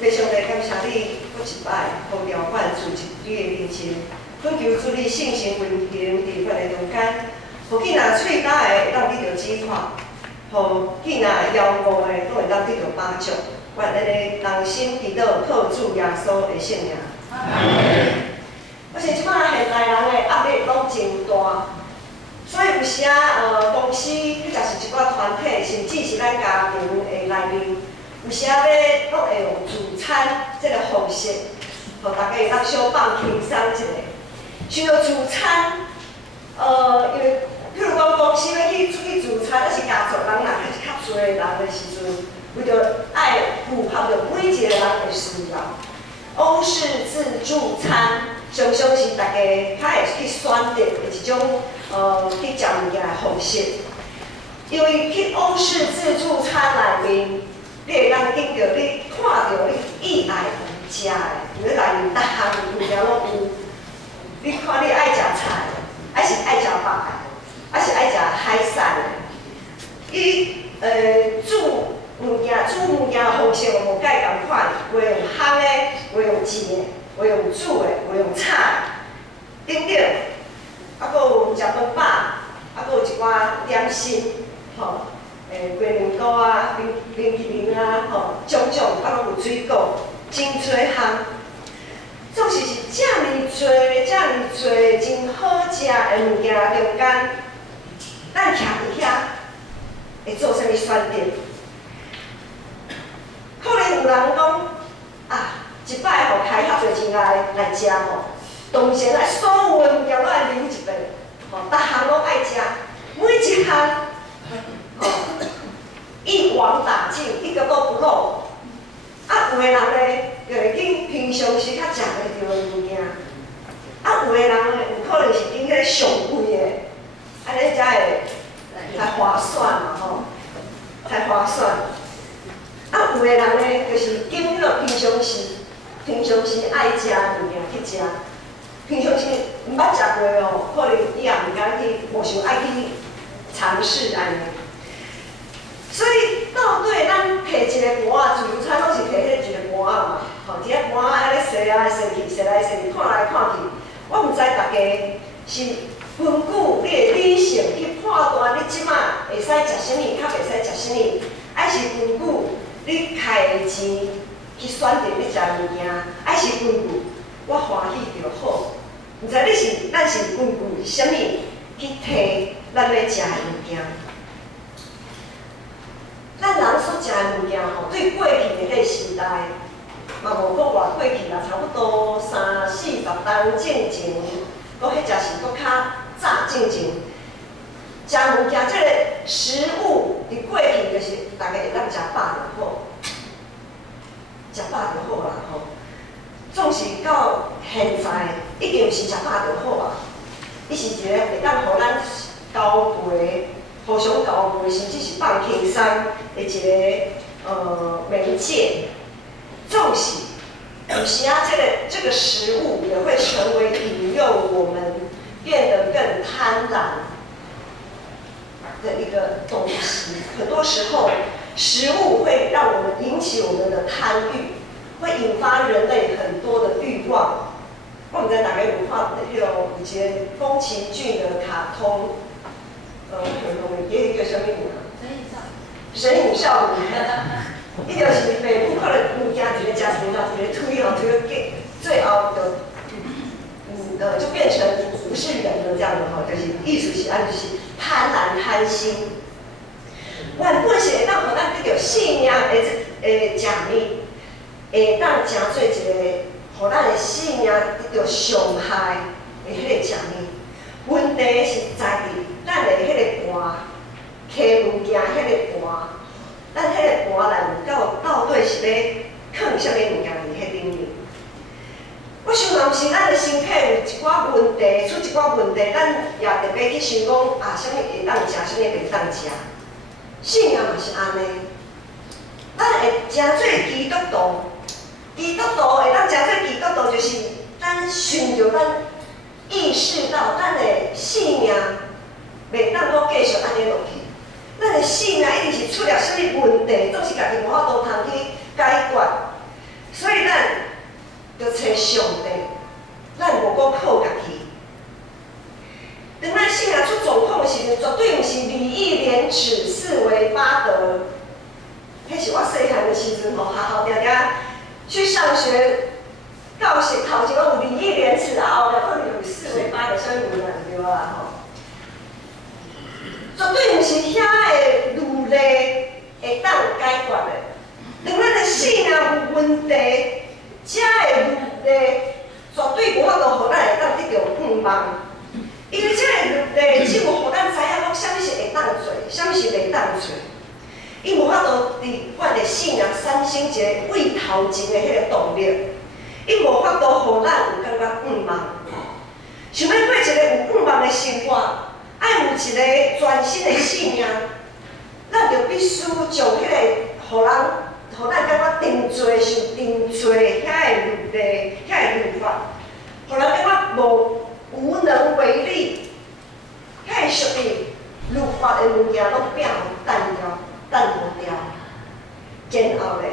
非常来感谢你，搁一摆，互疗馆自你的面前，恳求主你圣神运行伫阮的中间，互囡仔喙焦的会当得到指看，互囡仔枵误的拢会当得到帮助。愿咱的人心祈祷靠主耶稣的圣名。我是即摆现代人的压力拢真大，所以有时公司或者是一寡团体，甚至是咱家庭的内面，有时拢会用自餐这个方式，互大家会当小放轻松一下。想到自餐，因为譬如讲公司要去出去自餐，还是家族人若还是较侪的人的时阵，为着爱符合着每一个人的需要，欧式自助餐常常是大家较会去选择的一种去食物件的方式。因为去欧式自助餐内面，你会当见到你看到你意爱食的，因为内面逐项物件拢有。你看你爱食菜，还是爱食肉的，还是爱食海产的？伊煮物件的方式有无介同款？有用烘的，有用煎的，有用煮的，有用炒的，等等。啊，佫有食饭饱，啊，佫有一寡点心，吼，鸡面糕啊、冰淇淋啊，吼，种种啊，拢有水果，真侪项。总是遮尔多真好食的物件中间，咱徛伫遐会做啥物选择？可能有人讲啊，一摆吼开遐侪钱来食吼，当然来所有的物件都爱留一遍，吼，逐项拢爱食，每一项吼一网打尽，一个都不漏。啊，有的人呢，就会拣平常时较食袂着的物件；啊，有的人呢，有可能是拣迄个上贵的，安尼才划算嘛吼，才划算。啊，有的人呢，就是拣迄个平常时爱食的物件去食，平常时毋捌食过哦，可能伊也毋敢去，无想爱去尝试安尼。所以到底咱摕一个盘自助餐，拢是摕迄一个盘嘛，吼，伫遐盘安尼踅来踅去，踅来踅去，看来看去，我毋知大家是根据你的理性去判断你即马会使食啥物，较袂使食啥物，还是根据你开的钱去选择你食物件，还是根据我欢喜就好？毋知咱是根据啥物去摕咱要食的物件？咱人所食的物件吼，对过去的迄个时代，嘛无讲偌过去啦，差不多30-40年之前，搁迄只是搁较早之前，食物件即个食物，伫过去就是大家会当食饱就好，食饱就好啦吼。总是到现在，一定是食饱就好啊。伊是一个会当互咱交陪。互相交陪，甚至是放轻松的一个媒介。纵使有时这个食物也会成为引诱我们变得更贪婪的一个东西。很多时候，食物会让我们引起我们的贪欲，会引发人类很多的欲望。我毋知大家有看迄种以前宫崎骏的卡通。我记迄叫啥物名？神隐少女。伊就是爸母可能物件一个食一个推吼，推个最后就变成不是人了这样的吼，就是意思是就是贪婪贪心。原本是会当互咱得到性命的食物，会当成做一个互咱的性命得到伤害的迄个食物。问题是在于。咱的迄个盘，摕物件迄个盘，咱迄个盘内面到底是要放啥物物件伫迄顶面？我想，若毋是咱的身体有一寡问题，出一寡问题，咱也特别去想讲啊，啥物会当食，啥物袂当食。信仰嘛是安尼，咱会诚做基督徒，基督徒会当诚做基督徒，就是咱顺着咱意识到咱的信仰。袂当阁继续安尼落去，咱的性命一定是出了啥物问题，总是家己无法度通去解决。所以咱要找上帝，咱无讲靠家己。当咱性命出状况的时阵，绝对毋是礼义廉耻四维八德。迄是我细汉的时阵吼，学校定定去上学，教室头前有礼义廉耻，后面可能有四维八德，啥物有啦对啊吼。绝对毋是遐的律例会当解决的。当咱的性命有问题，遮的律例绝对无法度互咱会当得到盼望。因为遮个律例只有互咱知影讲啥物是会当做，啥物是袂当做。伊无法度伫阮的性命产生一个为头前的迄个动力，伊无法度互咱有感觉盼望。想要过一个有盼望的生活，爱有一个全新的性命，咱就必须将迄个互咱感觉定罪受定罪遐个律例、遐个律法，互咱感觉无能为力，遐个属于律法的物件拢变互单调。等候掉，然后咧，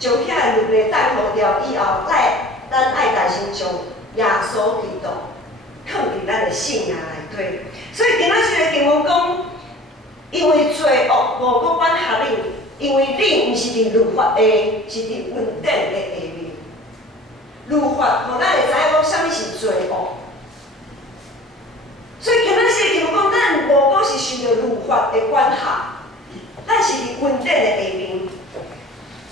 将遐个律例等候掉以后，咱爱大声将耶稣基督放伫咱的性命内底。所以今仔日的经文讲，因为罪恶无搁管辖你，因为你毋是伫律法下，是伫恩典的下面。律法互咱会知影讲啥物是罪恶。所以今仔日的经文讲，咱无搁是受到律法的管辖。咱是伫恩典的下面，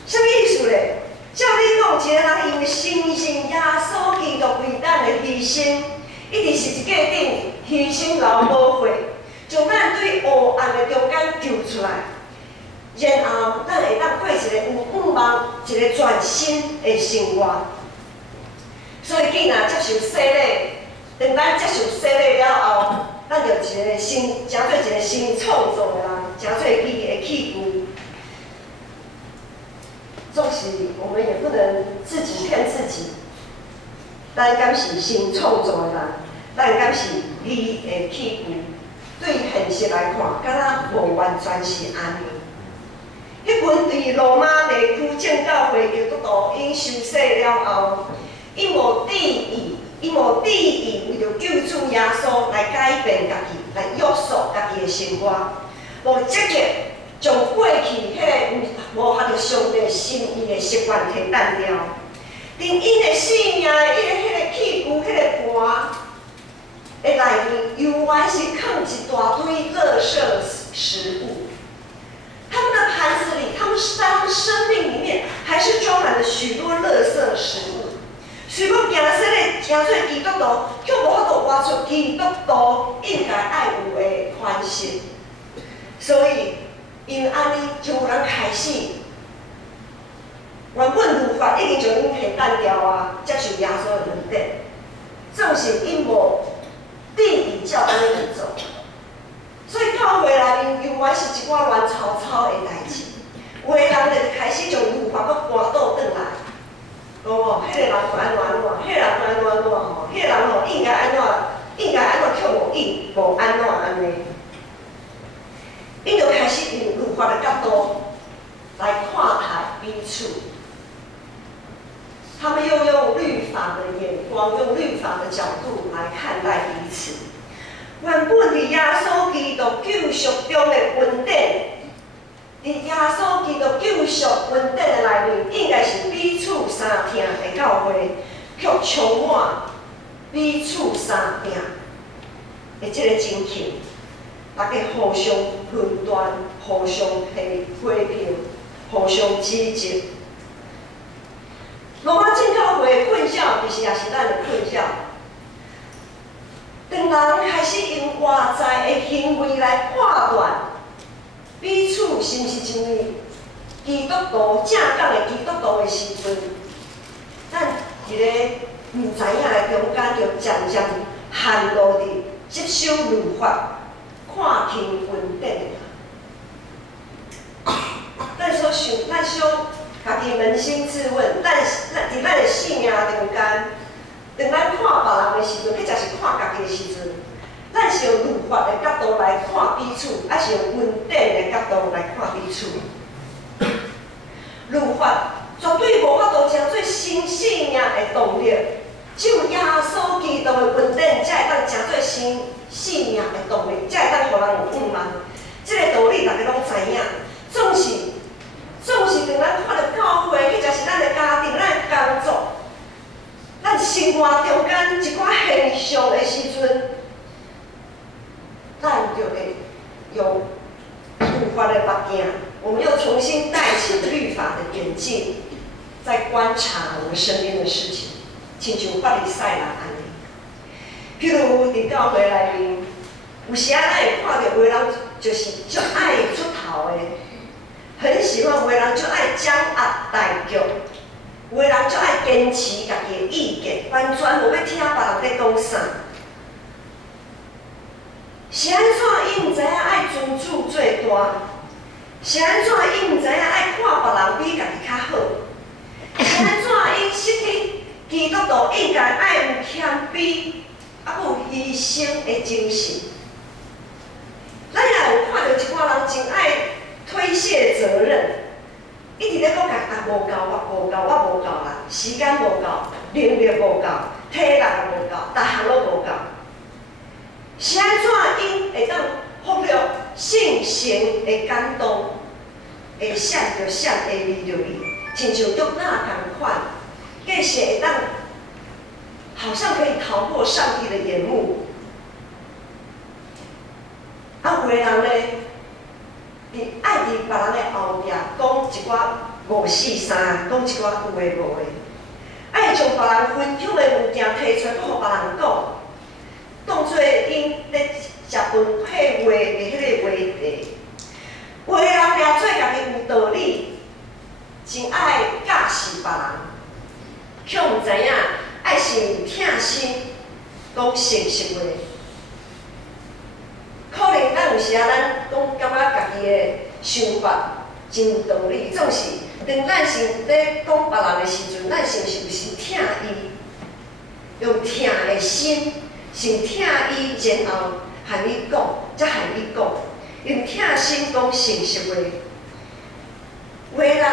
啥物意思咧？照你讲，一个人因为相信耶稣基督为咱的牺牲，一直是一个顶牺牲流宝血，将咱对黑暗的中间救出来，然后咱会当过一个有盼望、一个全新的生活。所以，既然接受洗礼，当咱接受洗礼了后，咱就一个新，诚做一个新创造的人，诚做伊的器具。纵使我们也不能自己骗自己，咱敢是新创造的人，咱敢是伊的器具。对现实来看，敢若无完全是安尼。迄群伫罗马地区正教会基督徒因受洗了后，伊无旨意。伊无旨意为着救主耶稣来改变家己，来约束家己的生活，无积极将过去迄个无合着上帝心意的习惯摕淡掉，连因的性命的迄个器具、迄个盘的内面，犹原是放一大堆垃圾食物。他们的盘子里，他们生命里面还是装满了许多垃圾食物。虽讲行说咧，行做基督徒，却无法度活出基督徒应该爱有的款式。所以，因安尼就有人开始，原本律法已经将因摕淡掉啊，接受耶稣的恩典。正是因无旨意照安尼去做，所以教会内面永远是一寡乱糟糟的代志。有的人就开始将律法搁搬倒转来。讲哦，迄个人就安怎安怎，迄个人就安怎安怎吼，迄个人吼应该安怎，却无安怎安尼。因就开始用律法的角度来看待彼此，他们又用律法的眼光，用律法的角度来看待彼此。原本伫耶稣基督救赎中的恩典。伫耶稣基督救赎恩典的内面，应该是彼此相听的教会，却充满彼此相听的这个精神，大家互相论断、互相批评、互相指责。罗马正教会的困扰，其实也是咱的困扰。当人开始用外在的行为来判断。彼此是毋是成为基督徒正港的基督徒的时阵，咱一个毋知影的中间，就渐渐陷入伫接受律法、看轻恩典的人。咱想家己扪心自问，伫咱的性命中间，当咱看别人的时阵，迄才是看家己的时阵。咱是用律法的角度来看彼此，还是用恩典的角度来看彼此？律法绝对无法度成做新生命的动力。只有耶稣基督的恩典，才会当成做新生命的动力，才会当互人有盼望。这个道理大家拢知影，总是当咱看到教会，或者是咱的家庭、咱的工作，咱生活中间一寡现象的时阵，咱就会用律法的目镜，我们又重新戴起律法的眼镜，在观察我们身边的事情，亲像法利赛人安尼。譬如伫教会内面，有时啊，咱会看到有的人就是足爱出头的，很喜欢有的人足爱掌握大局，有的人足爱坚持家己的意见，完全无要听别人在讲啥。是安怎伊毋知影爱尊主最大？是安怎伊毋知影爱看别人比家己较好？是安怎伊失去基督徒应该爱有谦卑，啊，有牺牲的精神？咱也有看到一寡人真爱推卸责任，一直咧讲讲啊无够，我无够啦，时间无够，能力无够，体力无够，逐项拢无够。是安怎因会当获得圣神的感动，会闪着闪，会离着离，亲像约拿同款，计是会当好像可以逃过上帝的眼目。啊，有的人咧，爱伫别人的后壁讲一寡五四三，讲一寡有诶无诶，爱将别人分享的物件摕出来，搁互别人讲。当做因咧食饭配话的迄个话题，有的人掠做家己有道理，真爱教示别人，却毋知影爱先疼心讲诚实话。可能咱有时啊，咱讲感觉家己的想法真有道理，总是当咱是咧讲别人的时阵，咱是毋是有先疼伊，用疼的心。先听伊，然后和你讲，才和你讲，用疼心讲诚实话。有的人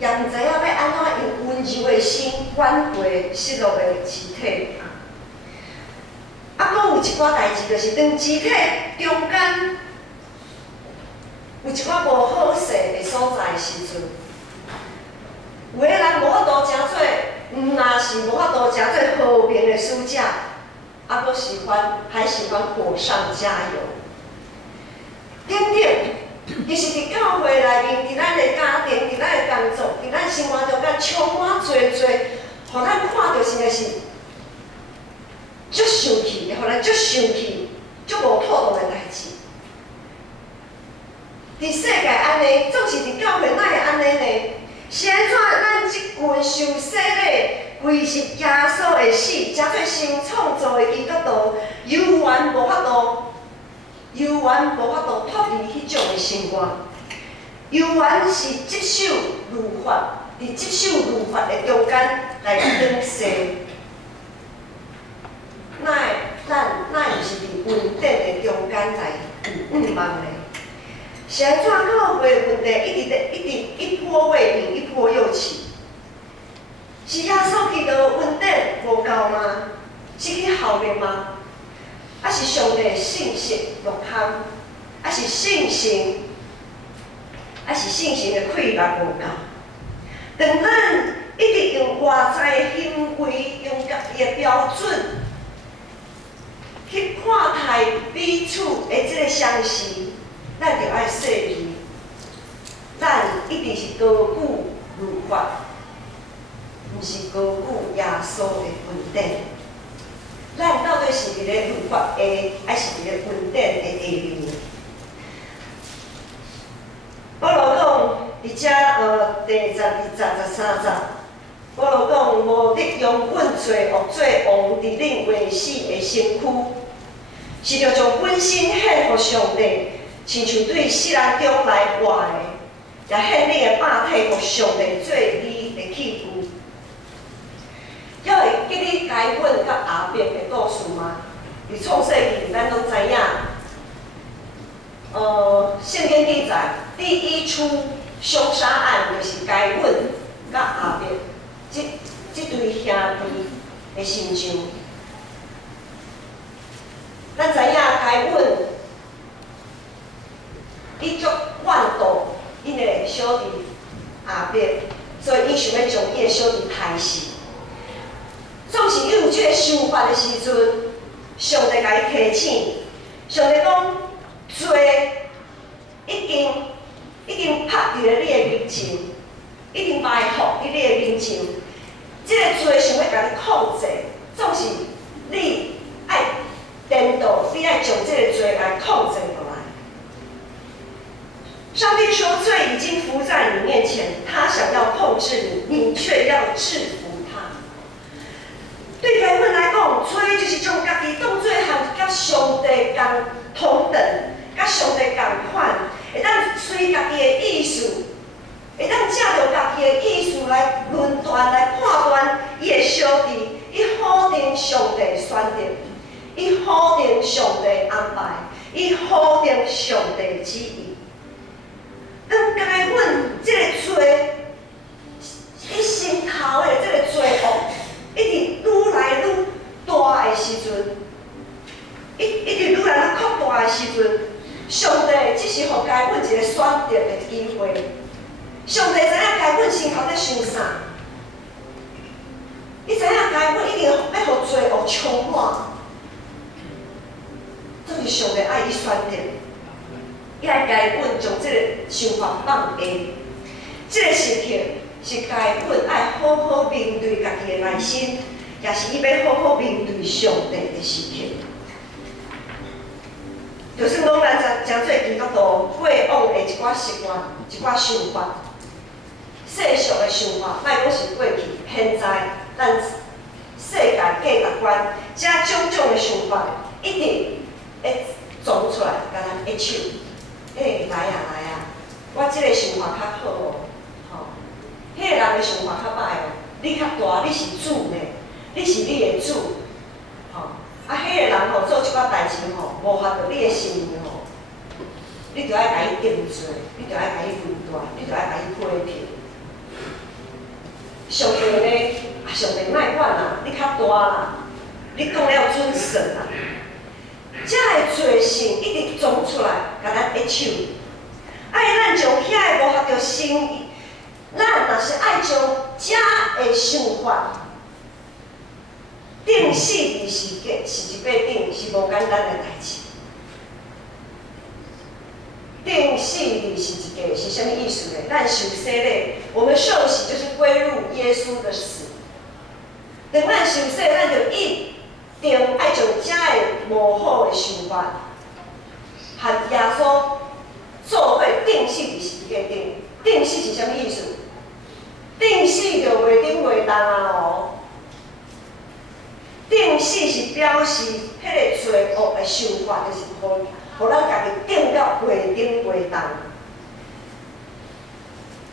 也毋知影要安怎用温柔的心挽回失落的肢体。啊，搁有一寡代志，就是当肢体中间有一寡无好势的所在的时阵，有的人无法度诚做。若是无法度诚做和平的使者，啊，搁还喜欢火上加油。等等，其实伫教会内面，伫咱的家庭，伫咱的工作，伫咱生活中间充满侪，互咱看到实在是足生气，互咱足生气、足无妥当的代志。伫世界安尼，总是伫教会哪会安尼呢？是安怎咱即群受洗礼、归入耶稣的死，诚做新创造的基督徒，永远无法度脱离迄种的生活，永远是接受律法，伫接受律法的中间来转世。咱毋是伫恩典的中间来有盼望的？是安怎教会的问题一波未平，一波又起？是耶稣基督的恩典无够吗？失去效力吗？还是上帝的信息落空？还是信心的气力无够？当咱一直用外在的行为，用家己的标准去看待彼此的这个相似，咱就爱细味，咱一定是高举律法，毋是高举耶稣的恩典。咱到底是伫咧律法下，还是伫咧恩典的下面？保罗讲，伫遮第12、13节，保罗讲：无得用阮罪恶做王伫恁为死的身躯，是着将本身献互上帝。亲像对世人中来活的，也献你的肉体互上帝做你的器具。还会记你该阮甲阿伯的故事吗？伫创世纪，咱拢知影，圣经记载，第一出凶杀案就是该阮甲阿伯这对兄弟的心情。咱知影该阮，伊足怨妒因的小弟阿伯，所以伊想要将伊的小弟害死。总是伊有这个想法的时阵，上帝甲伊提醒，上帝讲罪已经拍伫咧你的面前，已经埋伏伫你的面前。这个罪想要甲你控制，总是你爱颠倒，你爱将这个罪来控制过来。上帝说，罪已经伏在你面前，他想要控制你，你却要制服他。对该阮来讲，罪就是将家己当做甲上帝同等，甲上帝同款，会当随家己的意思，会当借着家己的意思来论断、来判断伊的小弟，伊否定上帝选择，伊否定上帝安排，伊否定上帝旨意。当该阮这个罪，伊心头的这个罪恶，一直愈来愈大的时阵，一直愈来愈扩大的时阵，上帝只是互该阮一个选择的机会。上帝知影该阮心头在想啥，伊知影该阮一定要互罪恶充满，这是上帝爱伊选择。伊爱该阮将这个想法放下，这个时刻是该阮爱好好面对家己的内心，也是伊要好好面对上帝的时刻。就算讲咱真做基督徒，过往的一寡习惯、一寡想法、世俗的想法，莫讲是过去，现在咱世界价值观，这种种的想法，一定会撞出来，甲咱一手。来啊！我即个想法较好哦，吼，迄个人的想法较歹哦。你较大，你是主呢，你是你的主，吼。迄个人吼做即寡代志吼，无合着你的心意吼，你着爱甲伊定罪，你着爱甲伊论断，你着爱甲伊批评。上帝呢，上帝莫管啦，你较大啦，你讲了准神啦。这个罪性一直撞出来，甲咱一手。爱咱将遐个无合着心意，咱若是爱将这个想法定死伫是一块顶，是无简单的代志。定死伫是啥物意思呢？咱受洗礼，我们受洗就是归入耶稣的死。等咱受洗，咱就一定爱将这个无好的想法，和耶稣做伙定死伫十字架顶。定死是啥物意思？定死就袂顶袂动啊哦。定死是表示迄个罪恶的想法，就是互咱家己定了袂顶袂动。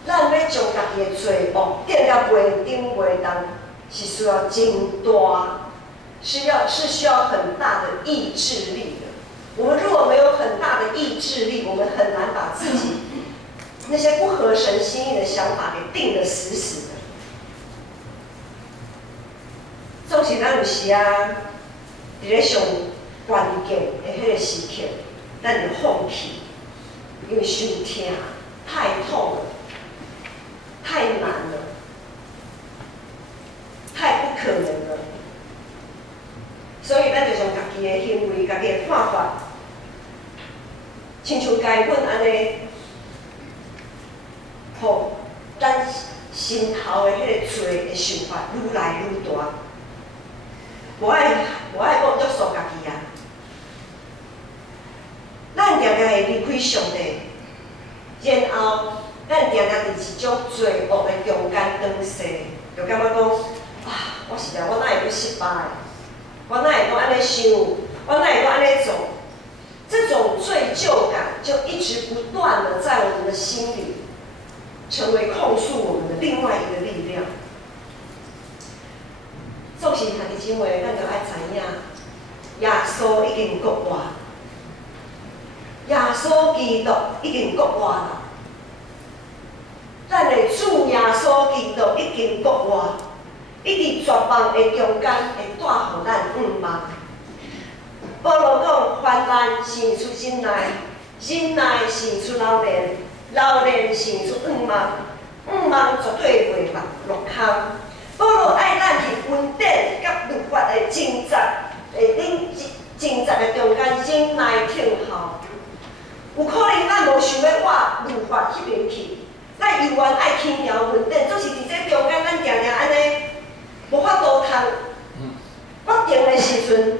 咱要将家己的罪恶定了袂顶袂动，是需要真大。是需要很大的意志力的。我们如果没有很大的意志力，我们很难把自己那些不合神心意的想法给定得死死的。总是咱有时啊，伫咧上关键的迄个时刻，咱就放弃，因为伤痛、太痛了、太难了、太不可能了。所以，咱就将家己的行为、家己的看法，亲像该阮安尼，互咱心头的迄个罪的想法愈来愈大。无爱讲约束家己啊！咱常常会离开上帝，然后咱常常伫一种罪恶的中间转世，就感觉讲啊，我哪会阁失败？我哪会阁安尼想？我哪会阁安尼做？这种罪疚感就一直不断的在我们的心里，成为控诉我们的另外一个力量。总是兄弟姊妹，咱就爱知影，耶稣已经国活，耶稣基督已经国活啦。的主耶稣基督已经国外，一直绝望的中间会带互咱5万。保罗讲，患难生出忍耐，忍耐生出老练，老练生出5万，5万绝对袂落空。保罗爱咱伫稳定甲律法的挣扎的中间忍耐听候。有可能咱无想要往律法迄边去，咱永远爱轻佻稳定，总是伫这中间，咱定定安尼无法度通决定的时阵，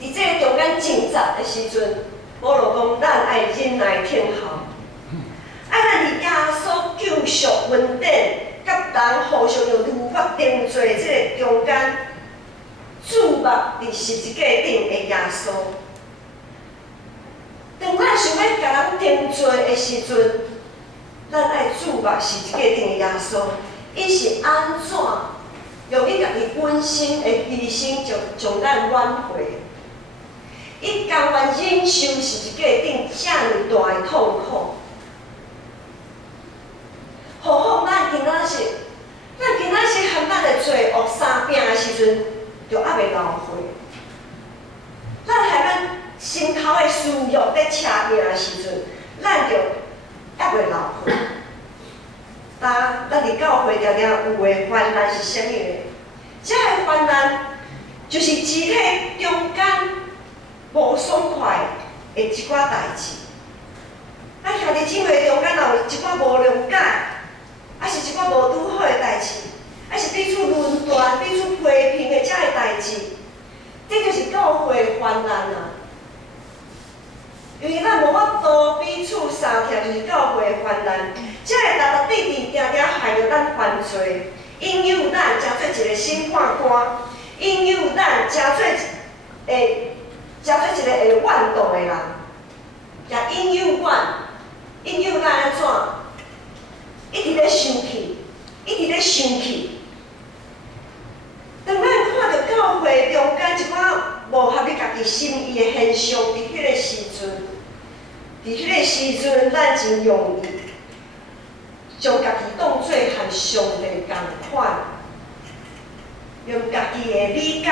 伫这中间挣扎的时阵，保罗讲咱爱忍耐听候，爱咱伫耶稣救赎稳定，甲人互相用律法定罪这个中间，注目伫十字架顶的耶稣。当咱想要甲人定罪的时阵，咱爱注目十字架顶的耶稣，伊是安怎用伊家己本身的牺牲，将咱挽回？伊甘愿忍受十字架顶遮尔大的痛苦，好咱今仔日含咱的罪恶相拼的时阵，就还袂后悔。咱含咱心头的私欲在车拼的时阵，咱就还袂后悔。咱伫教会常常有的患难是啥物呢？这个患难就是肢体中间无爽快的一寡代志。咱兄弟姊妹中间若有一寡无谅解，还是一寡无拄好的代志，还是彼此论断、彼此批评的这个代志，这就是教会的患难啊！因为咱无法度彼此相听，就是教会的患难。这个踏踏地地，定定害着咱犯罪，引诱咱成做一个审判官，引诱咱成做一个会怨妒的人，也引诱咱安怎？一直咧生气，一直咧生气。当咱看到教会中间一寡无合你家己心意的现象，伫迄个时阵，咱真容易将家己当作和上帝同款，用家己的理解，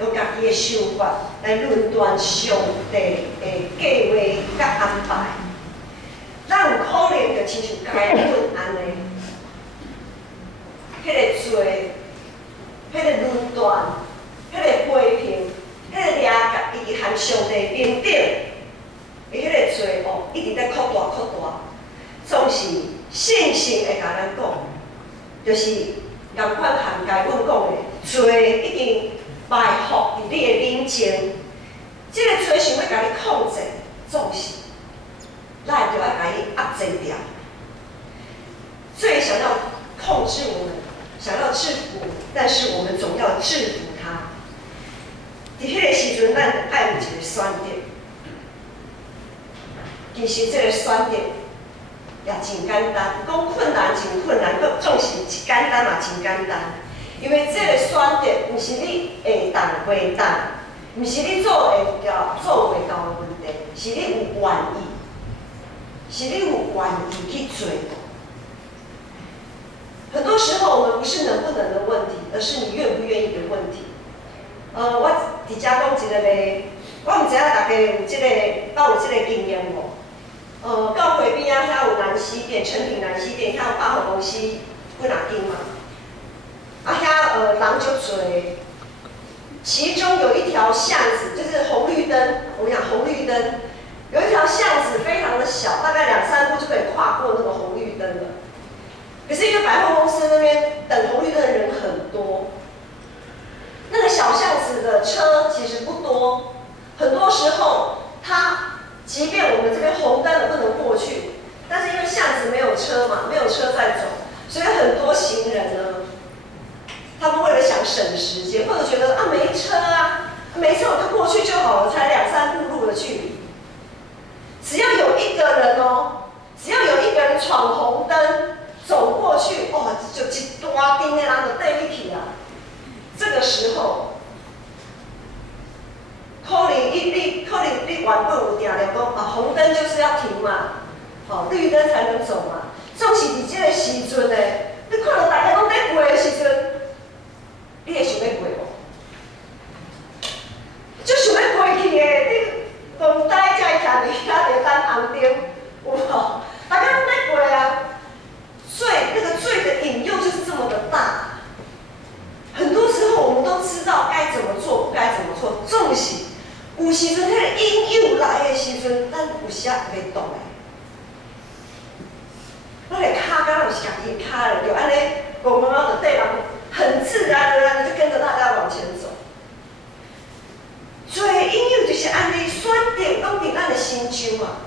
用家己的想法来论断上帝的计划甲安排。咱有可能就亲像该本安尼，迄个罪，迄个论断，迄个批评，迄个掠家己和上帝平等。伊迄个罪恶一直在扩大，总是信心会甲咱讲，就是共款涵盖阮讲的，罪已经埋伏伫你的面前，这个罪想要甲你控制，总是咱就要甲伊压制掉。罪想要控制我们，想要制服我们，但是我们总要制服它。伫迄个时阵，咱爱有一个选择。其实这个选择也真简单，讲困难真困难，佮总是简单嘛真简单。因为这个选择，毋是你会当袂当，毋是你做会到做袂到的问题，是你有愿意，是你有愿意去做。很多时候，我们不是能不能的问题，而是你愿不愿意的问题。我伫遮讲一个例，我毋知影大家有有这个经验无？教会边仔遐有南西店，成品南西店，遐有百货公司几若间嘛。遐人就多，其中有一条巷子，就是红绿灯，我讲红绿灯，有一条巷子非常的小，大概2、3步就可以跨过那个红绿灯了。可是因为百货公司那边等红绿灯的人很多，那个小巷子的车其实不多，很多时候即便我们这边红灯了不能过去，但是因为巷子没有车嘛，没有车在走，所以很多行人呢，他们为了想省时间，或者觉得没车没车我就过去就好了，才2、3步路的距离。只要有一个人闯红灯走过去，就一大丁的人就对你去啊。这个时候。可能你原本有定定讲，红灯就是要停嘛，绿灯才能走嘛。总是伫即个时阵咧，你看到大家拢在过的时阵，你会想要过无？就想要过去的，你讲呆才徛伫遐伫等红灯，有无？大家拢在过啊。那个罪的引诱就是这么的大。很多时候我们都知道该怎么做，不该怎么做，总是有时阵迄个引诱来的时阵，咱有时啊袂动的。咱的脚敢若是家己的脚咧，就安尼戆戆啊，就对人很自然而然的就跟着大家往前走。所以引诱就是安尼，选择拢伫咱的心中啊。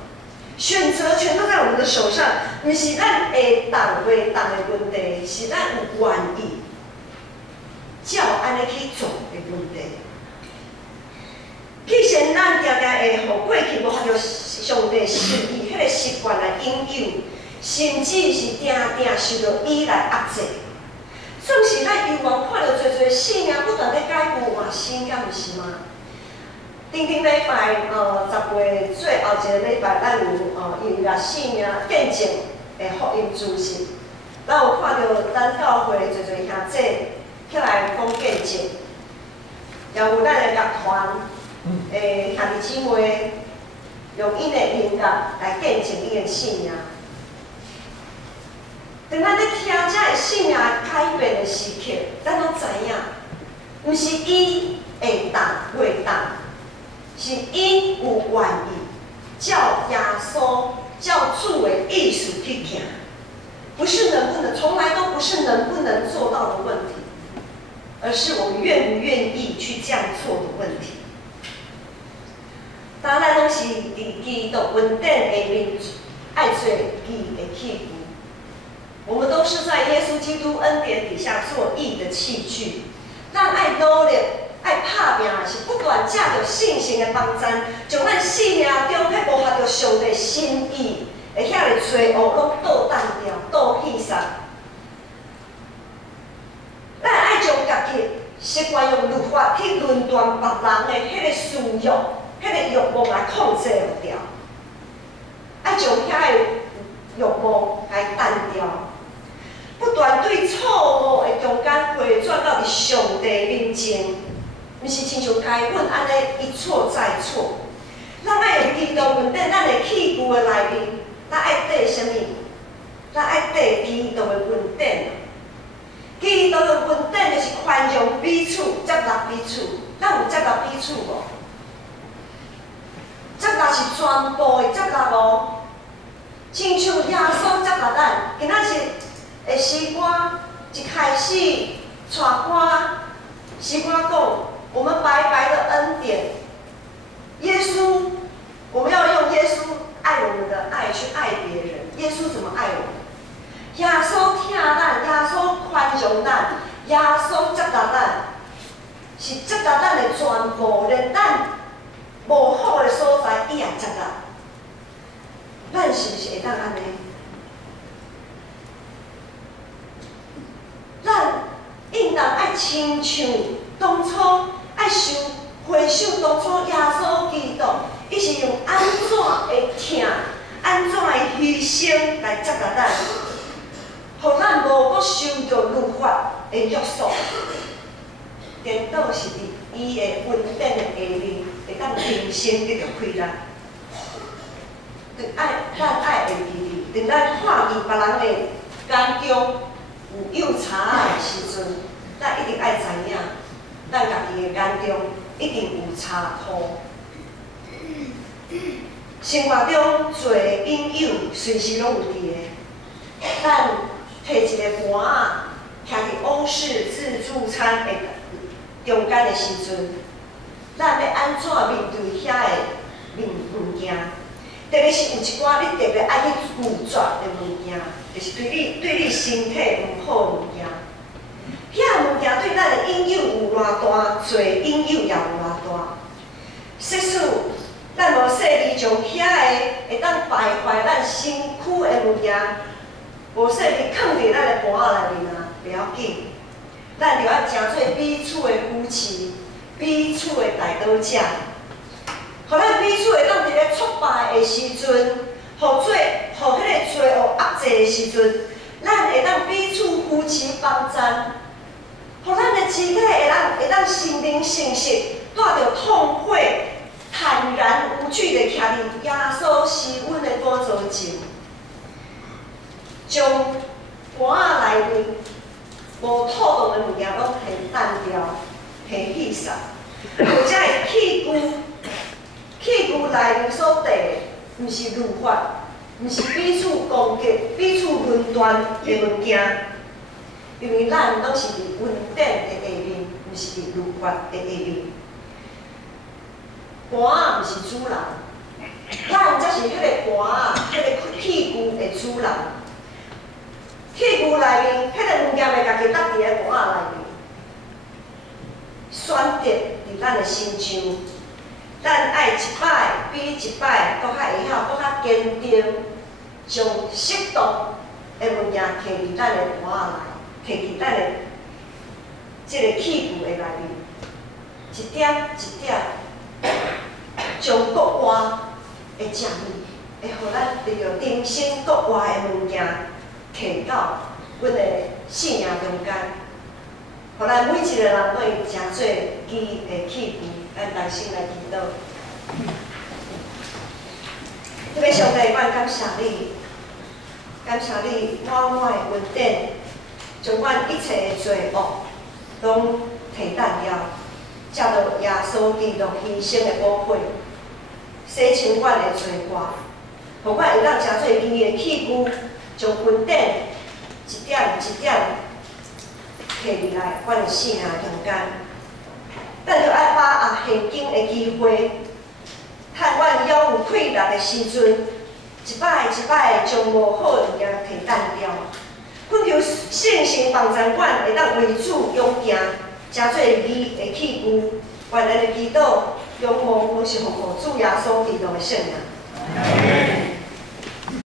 选择权都在我们的手上，不是咱会当袂当的问题，是咱有愿意照安尼去做的问题。其实咱常常会互过去无法着上帝心意，迄个习惯来引诱，甚至是定定受到伊来压制。总是咱犹原看到侪侪性命不断在改变换新，敢毋是吗？顶礼拜10月最后一个礼拜，咱有音乐性命见证的福音主席，咱有看到咱教会侪侪兄姐起来讲见证，也有咱的乐团兄弟姊妹用因的音乐来见证伊的信仰。当咱咧听这个信命改变的时刻，咱拢知影，毋是伊会当袂当。是因有愿意，照耶稣、照主的意思去行，不是能不能，从来都不是能不能做到的问题，而是我们愿不愿意去这样做的问题。当咱拢是伫基督恩典下面爱做义的器具，我们都是在耶稣基督恩典底下做义的器具，咱爱努力。爱拍拼是不断借着信心的帮助，将咱生命中迄无合着上帝心意的遐个罪恶拢倒弹掉、倒去杀。咱爱将家己习惯用律法去论断别人的迄个私欲、迄个欲望来控制掉，爱将遐个欲望来弹掉，不断对错误的中间回转到伫上帝面前。毋是亲像该阮安尼一错再错，咱爱用基督恩典，咱的器具的内面，咱爱缀啥物？咱爱缀基督的恩典。基督的恩典就是宽容彼此，接纳彼此。咱有接纳彼此无？接纳是全部的接纳无？亲像耶稣接纳咱，今仔日的诗歌一开始带歌，诗歌讲。我们白白的恩典，耶稣，我们要用耶稣爱我们的爱去爱别人。耶稣怎么爱我们？耶稣疼咱，耶稣宽容咱，耶稣接纳咱，是接纳咱的全部，连咱无好的所在，伊也接纳。咱是不是会当安尼？咱应当爱亲像当初。爱回想当初耶稣基督，伊是用安怎的疼、安怎的牺牲来接纳咱，互咱无阁受到律法的约束。颠倒是伫伊的恩典的下面，会当人生得到快乐。咱爱会记哩，当咱看见别人的眼中有幼差的时阵，咱一定爱知影。咱家己的眼中一定有差错，生活中侪引诱随时拢有伫个。咱摕一个盘仔，徛伫欧式自助餐的中间的时阵，咱要安怎面对遐个物件？特别是有一寡你特别爱去拒绝的物件，就是对你身体毋好的物件。遐物件对咱的引诱有偌大，做引诱也有偌大。即使咱无细腻将遐个会当败坏咱身躯的物件，无细腻放伫咱的盘仔内面啊，袂要紧。咱就要诚做彼此的夫妻，彼此的大刀者，互咱彼此会当伫咧挫败的时阵，互迄个罪恶压制济的时阵，咱会当彼此扶持帮赞，互咱的肢体会当心灵诚实，带着痛悔、坦然无惧的徛伫耶稣施恩的宝座前，将盘仔内面无妥当的物件拢摕淡掉、摕去散，或者会器具内面所带的，毋是律法，毋是彼此攻击、彼此论断的物件，因为咱拢是伫恩典的下面，毋是伫律法的下面。盘仔毋是主人，咱才是迄个盘仔、迄个器具的主人。器具内面，迄个物件会家己搭伫个盘仔内面，选择伫咱的心上。咱爱一摆比一摆搁较会晓，搁较坚定，将适当的物件摕伫咱的盘仔内，摕伫咱的即个器具的内面，一点一点，将国外的正义，会互咱得到人生国外的物件，摕到阮的生命中间，互咱每一个人都会诚做基的器具。咱来先来祈祷。特别上帝，阮感谢你，感谢你满满的恩典，将阮一切的罪恶拢提担了，借着耶稣基督牺牲的宝血，洗清阮的罪过，互阮会当诚做伊的器具，将恩典一点一点摕入来阮的生命中间。咱就爱把握现今的机会，趁阮犹有气力的时阵，一摆一摆将无好的物件摕淡掉。恳求圣神帮助阮会当为主勇行，诚做义的器具。愿咱的祈祷、仰望拢是奉主耶稣基督的圣名。